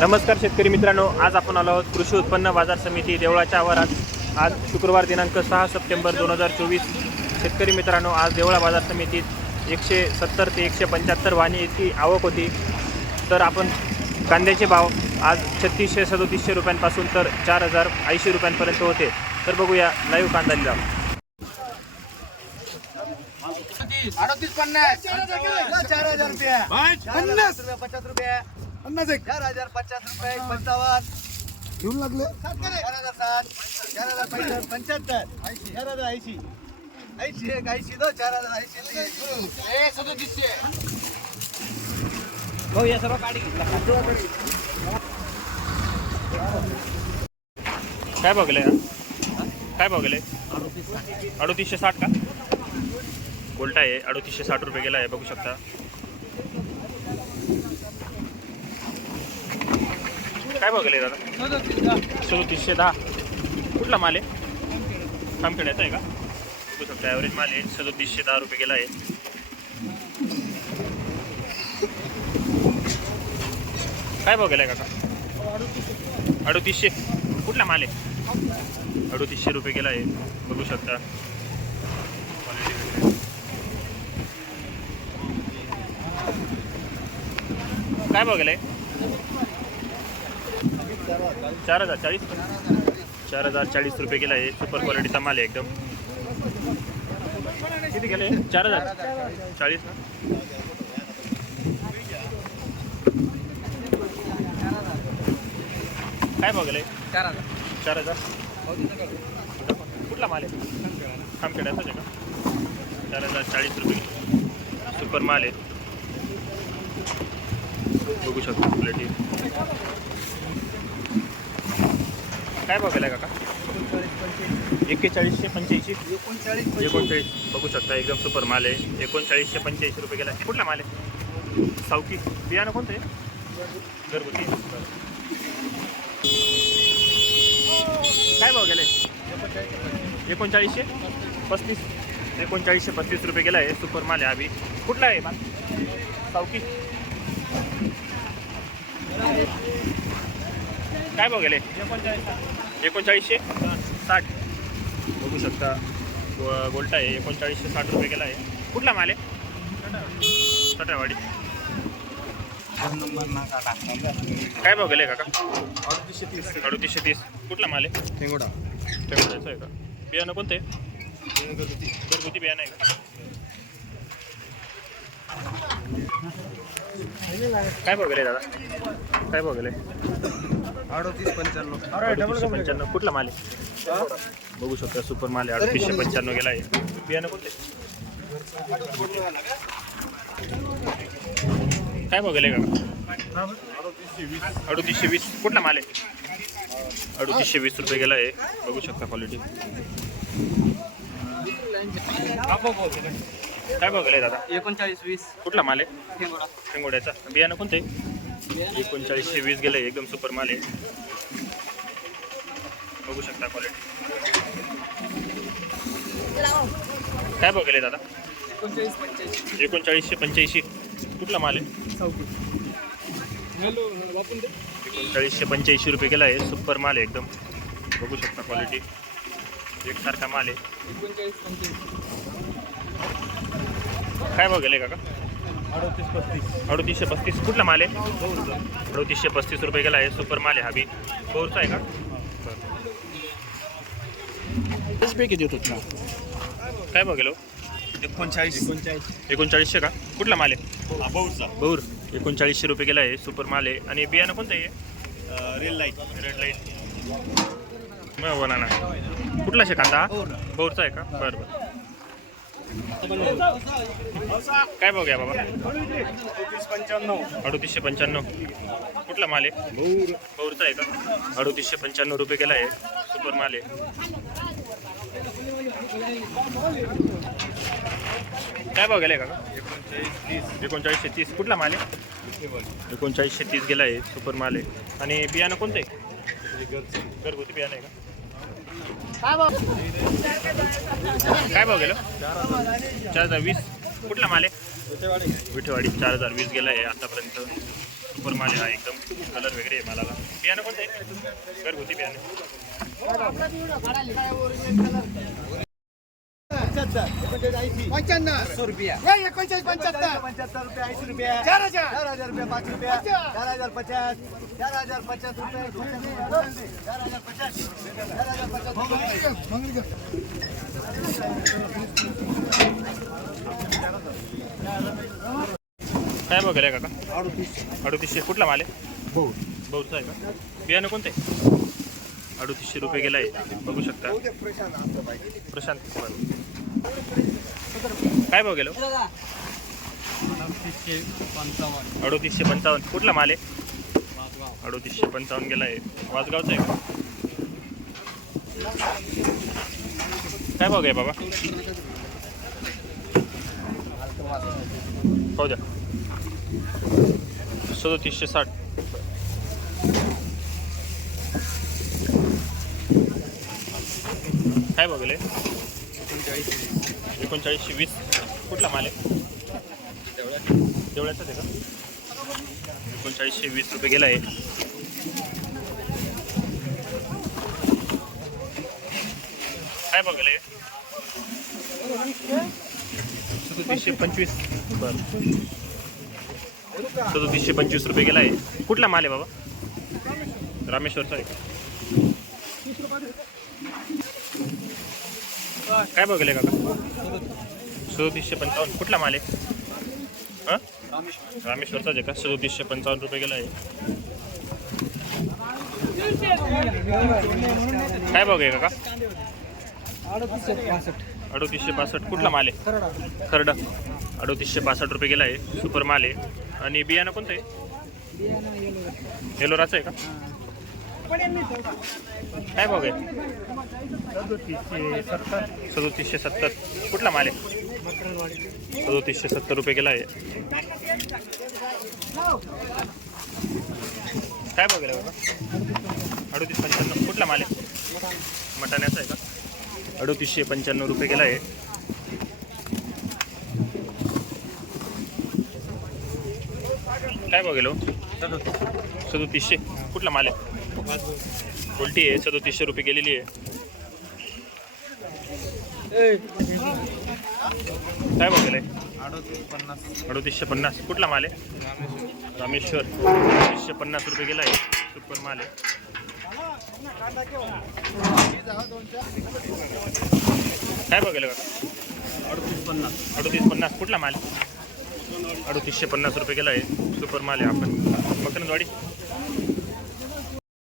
नमस्कार शेतकरी मित्रांनो आज आपण आलो आहोत कृषी उत्पन्न बाजार समिती देवळाच्या आवारात. आज शुक्रवार दिनांक सहा सप्टेंबर दोन हजार चोवीस. शेतकरी मित्रांनो आज देवळा बाजार समितीत एकशे सत्तर ते एकशे पंच्याहत्तर वाणी इतकी आवक होती. तर आपण कांद्याचे भाव आज छत्तीसशे सदोतीसशे रुपयांपासून तर चार हजार ऐंशी रुपयांपर्यंत होते. तर बघूया लाईव्ह कांदा लिलाव अडतीस पन्नास. चार हजार रुपया. पन्नास एक चार हज़ार पचास रुपये पंचावन्न घेऊन लागले चार हज़ार साठ चार हज़ार पंचाहत्तर पंच्याहत्तर ऐंशी चार हज़ार ऐंशी ऐंशी एक ऐंशी दो चार हज़ार ऐंशी सदतीसशे काय बघले काय बघले अडोतीसशे साठ। का? उलटा आहे अडोतीसशे साठ रुपये गेला आहे बघू शकता। काय बघले दादा सदोतीसशे दहा. कुठला माल आहे? खामखेड्याचा आहे का? बघू शकता ॲव्हरेज माल आहे. सदोतीसशे दहा रुपये गेला आहे. काय बघायला आहे काका अडोतीसशे. कुठला माल आहे? अडोतीसशे रुपये गेला आहे. बघू शकता. काय बघायला आहे चार हजार चाळीस. चार हजार चाळीस रुपये गेला आहे सुपर क्वालिटीचा माल आहे एकदम. किती गेले? चार हजार. चाळीस ना? काय बघायला आहे चार हजार. चार हजार. कुठला माल आहे? खामखेड्याचाच आहे का? चार हजार चाळीस रुपये. सुपर माल आहे. बघू शकतो क्वालिटी काय बघायला काका? एक्केचाळीसशे पंच्याऐंशी. एकोणचाळीस. एकोणचाळीस बघू शकता एकदम सुपर माल आहे. एकोणचाळीसशे पंच्याऐंशी रुपये गेला. कुठला माल आहे? सावकी. बियाणं कोणतं आहे? घरगुती. काय भाव आहे एकोणचाळीसशे पस्तीस. एकोणचाळीसशे पस्तीस रुपये गेला आहे सुपर माल आहे आम्ही कुठला आहे माल? सावकी. काय भाव गेले? एकोणचाळीसशे? साठ. बघू शकता. व गोल्टा आहे. एकोणचाळीसशे साठ रुपये गेला आहे. कुठला माल आहे? सटरावाडी काय भाव गेले काका? अडतीसशे तीस. अडतीसशे तीस कुठला माल आहे? टेंगोडा. टेम्परेचं आहे का? बियाणं कोणतं? आहे घरगुती बियाणं आहे का? काय भाव गेले दादा? काय गेले अडतीस पंच्याण्णव. पंच्याण्णव. कुठला माल आहे? बघू शकता सुपर माल आहे. अडतीसशे पंच्याण्णव गेला आहे. बियाणं कोणते? काय गेले का? अडतीसशे वीस. कुठला माल आहे? अडतीसशे वीस रुपये गेला आहे. बघू शकता क्वालिटी काय गेले दादा? एकोणचाळीस वीस. कुठला माल आहे? शेंगोड्याचा बियाणं कोणतं? आहे एकोणचाळीसशे वीस गेलं एकदम सुपर माल आहे बघू शकता क्वालिटी काय गेले दादा? एकोणचाळीस पंच्याऐंशी एकोणचाळीसशे पंच्याऐंशी कुठला माल आहे दे। एकोणचाळीसशे पंच्याऐंशी रुपये गेला आहे सुपर माल आहे एकदम। बघू शकता क्वालिटी एकसारखा माल आहे एकोणचाळीस पंच्याऐंशी काय भाव काका? अडतीसशे पस्तीस. कुठला माल आहे? अडतीसशे पस्तीस रुपये गेला आहे. सुपर माल आहे हा बी. बोरचा आहे का? पैकी देत होत काय भाव गेलो? एकोणचाळीस. एकोणचाळीस एकोणचाळीसशे का? कुठला माल आहे? बहुचा बौर. एकोणचाळीसशे रुपये गेला आहे. सुपर माल आहे. आणि बियाणं कोणतं आहे रेल लाइट. Red light. मग ना. कुठला शे कांदा? बौरचा आहे का? बरं बरं. काय भाव घ्या बाबा? पंच्याण्णव अडतीसशे पंच्याण्णव. कुठला माल आहे? बहुर बौरचा आहे का? अडतीसशे पंच्याण्णव रुपये गेला आहे. सुपर माल आहे. काय भाव गेलाय का एकोणचाळीस तीस एकोणचाळीसशे तीस. कुठला माल आहे? एकोणचाळीसशे तीस गेला आहे. सुपर माल आहे. आणि बियाणं कोणतं आहे? घरगुती बियाणं आहे का? काय भाव गेलो? चार हजार वीस. कुठला माल आहे? विठेवाडी. चार हजार वीस गेला आहे आतापर्यंत. सुपर माल आहे हा एकदम. कलर वगैरे आहे मालाला. बियाणं कोणतं आहे घरगुती बियाणं. पंच्याहत्तर पंच्याण्णव. रुपया. एकोणचाळीस पंच्याहत्तर. पंच्याहत्तर रुपये ऐंशी रुपये. चार हजार. चार हजार रुपये पाच रुपये. चार हजार पचास. चार हजार पचास रुपये. चार हजार पचास. चार हजार पचास. काय बघायला काका? अडोतीसशे. कुठला माल आहे? बहुचा आहे का? बियाणं कोणते? अडोतीसशे रुपये गेला आहे बघू शकता. प्रशांत. बरं. काय भाव गेलो? अडोतीसशे पंचावन्न. कुठला माल आहे? अडोतीसशे पंचावन्न गेला आहे वाजगावचा आहे काय भाव आहे बाबा? पाहू द्या. सदोतीसशे साठ. काय बघले एकोणचाळीसशे वीस. कुठला माल आहे? तेवढ्याचाच आहे का? एकोणचाळीसशे वीस रुपये गेला आहे. काय बघले सदोतीसशे पंचवीस. बरं. सदोतीसशे पंचवीस रुपये गेला आहे. कुठला माल आहे बाबा? रामेश्वरचा आहे. काय बघले काका? सदोतीसशे पंचावन्न. कुठला माल आहे? हां? रामेश्वरचाच आहे का? सदोतीसशे पंचावन्न रुपये गेला आहे. काय बघ आहे काका? अडोतीसशे पासष्ट. कुठला माल आहे? खरडा. अडोतीसशे पासष्ट रुपये गेला आहे. सुपर माल आहे. आणि बियाणं कोणतं आहे? येलोराचं आहे का? काय भाव आहे? सदोतीसशे सत्तर. कुठला माल आहे? सदोतीसशे सत्तर रुपये केला आहे. काय बघायला बाबा? अडोतीस पंच्याण्णव. कुठला माल आहे? मटाण्याचा आहे का? अडोतीसशे पंच्याण्णव रुपये केला आहे. काय बघेलो हो? सदोतीसशे. कुठला माल आहे? उलटी आहे? सदोतीसशे रुपये गेलेली आहे. काय बघेल अडोतीसशे पन्नास. कुठला माल आहे? रामेश्वर. अडोतीसशे पन्नास रुपये गेला आहे सुपर माल आहे. काय बघेल अडोतीस पन्नास अडोतीस पन्नास. कुठला माल? अडोतीसशे पन्नास रुपये गेला आहे सुपर माल आहे आपण. मकरंदवाडी